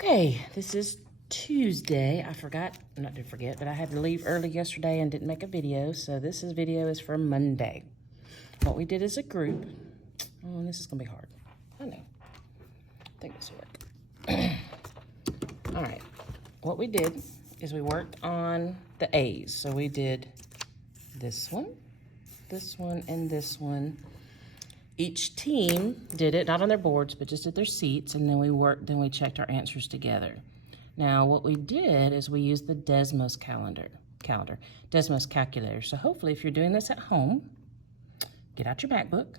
Okay, this is Tuesday. I didn't forget, but I had to leave early yesterday and didn't make a video, so this video is for Monday. What we did as a group, this is gonna be hard. I know. I think this will work. All right, what we did is we worked on the A's. So we did this one, and this one. Each team did it, not on their boards, but just at their seats, and then we checked our answers together. Now, what we did is we used the Desmos Desmos calculator. So hopefully, if you're doing this at home, get out your MacBook,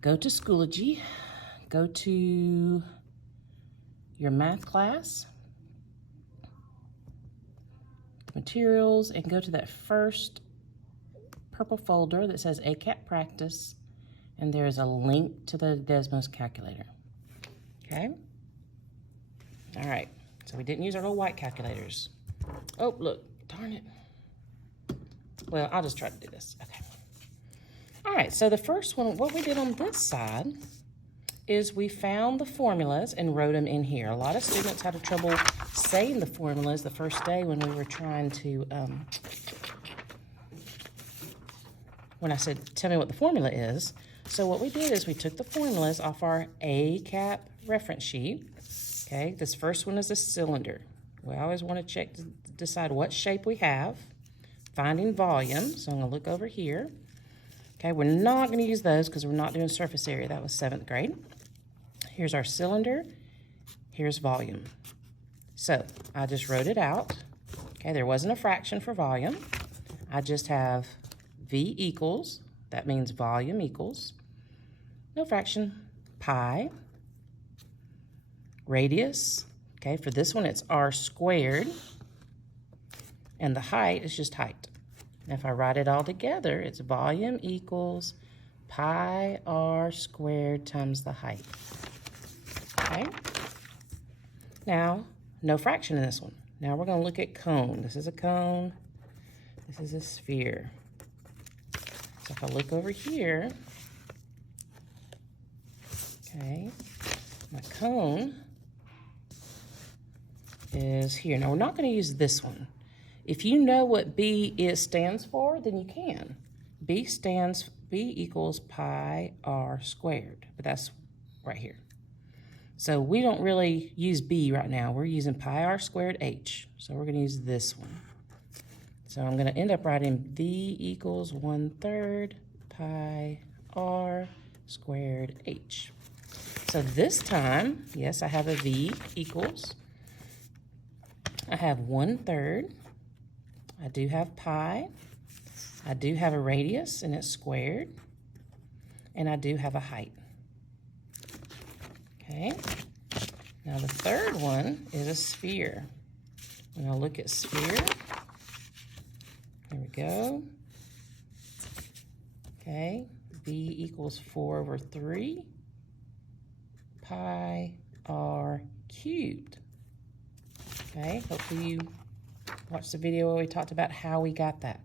go to Schoology, go to your math class, the materials, and go to that first purple folder that says ACAP Practice, and there is a link to the Desmos calculator. Okay? All right, so we didn't use our little white calculators. Oh, look, darn it. Well, I'll just try to do this. Okay. All right, so the first one, what we did on this side is we found the formulas and wrote them in here. A lot of students had trouble saying the formulas the first day when we were trying to, when I said, tell me what the formula is. So what we did is we took the formulas off our ACAP reference sheet. Okay, this first one is a cylinder. We always want to check to decide what shape we have. Finding volume, so I'm gonna look over here. Okay, we're not gonna use those because we're not doing surface area. That was 7th grade. Here's our cylinder, here's volume. So I just wrote it out. Okay, there wasn't a fraction for volume. I just have V equals, that means volume equals, no fraction, pi, radius, okay, for this one it's r squared, and the height is just height. And if I write it all together, it's volume equals pi r squared times the height. Okay, now no fraction in this one. Now we're going to look at cone. This is a cone, this is a sphere. So if I look over here, okay, my cone is here. Now we're not going to use this one. If you know what B stands for, then you can. B equals pi r squared, but that's right here. So we don't really use B right now. We're using pi r squared h. So we're going to use this one. So I'm going to end up writing V equals 1/3 pi r squared h. So this time, yes, I have a V equals. I have 1/3. I do have pi. I do have a radius, and it's squared. And I do have a height. Okay. Now the third one is a sphere. When I look at sphere, there we go. Okay, V equals 4/3 pi r cubed. Okay, hopefully you watched the video where we talked about how we got that.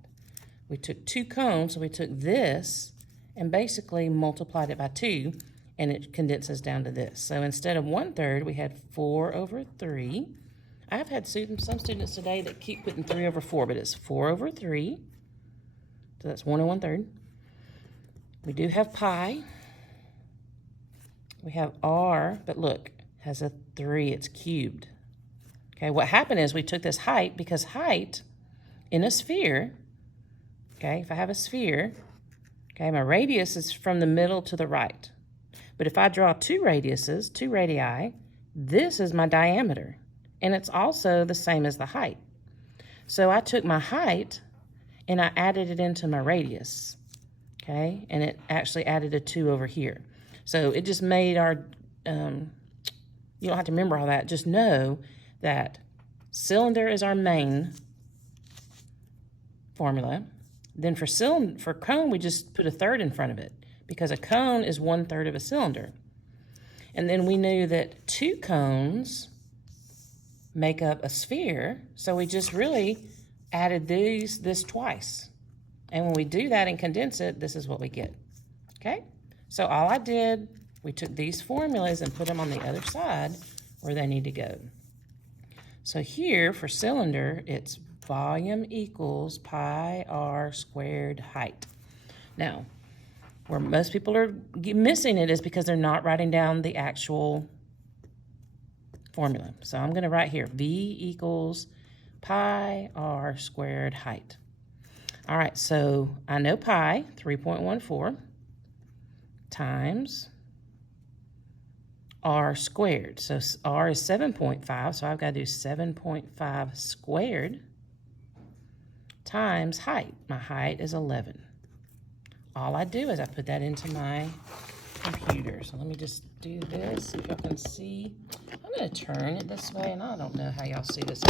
We took two cones, so we took this and basically multiplied it by 2, and it condenses down to this. So instead of 1/3, we had 4/3. I've had some students today that keep putting 3/4, but it's 4/3. So that's 1 1/3. We do have pi. We have r, but look, has a 3, it's cubed. Okay, what happened is we took this height, because height in a sphere, okay, if I have a sphere, okay, my radius is from the middle to the right. But if I draw two radii, this is my diameter. And it's also the same as the height. So I took my height and I added it into my radius, okay? And it actually added a 2 over here. So it just made our, you don't have to remember all that. Just know that cylinder is our main formula. Then for cone, we just put a 1/3 in front of it, because a cone is 1/3 of a cylinder. And then we knew that 2 cones make up a sphere, so we just really added this twice. And when we do that and condense it, this is what we get. Okay? So all I did, we took these formulas and put them on the other side where they need to go. So here for cylinder, it's volume equals pi r squared height. Now, where most people are missing it is because they're not writing down the actual formula. So I'm going to write here, V equals pi r squared height. All right, so I know pi, 3.14, times r squared. So r is 7.5, so I've got to do 7.5 squared times height. My height is 11. All I do is I put that into my computer. So let me just do this, if y'all can see. I'm going to turn it this way, and I don't know how y'all see this.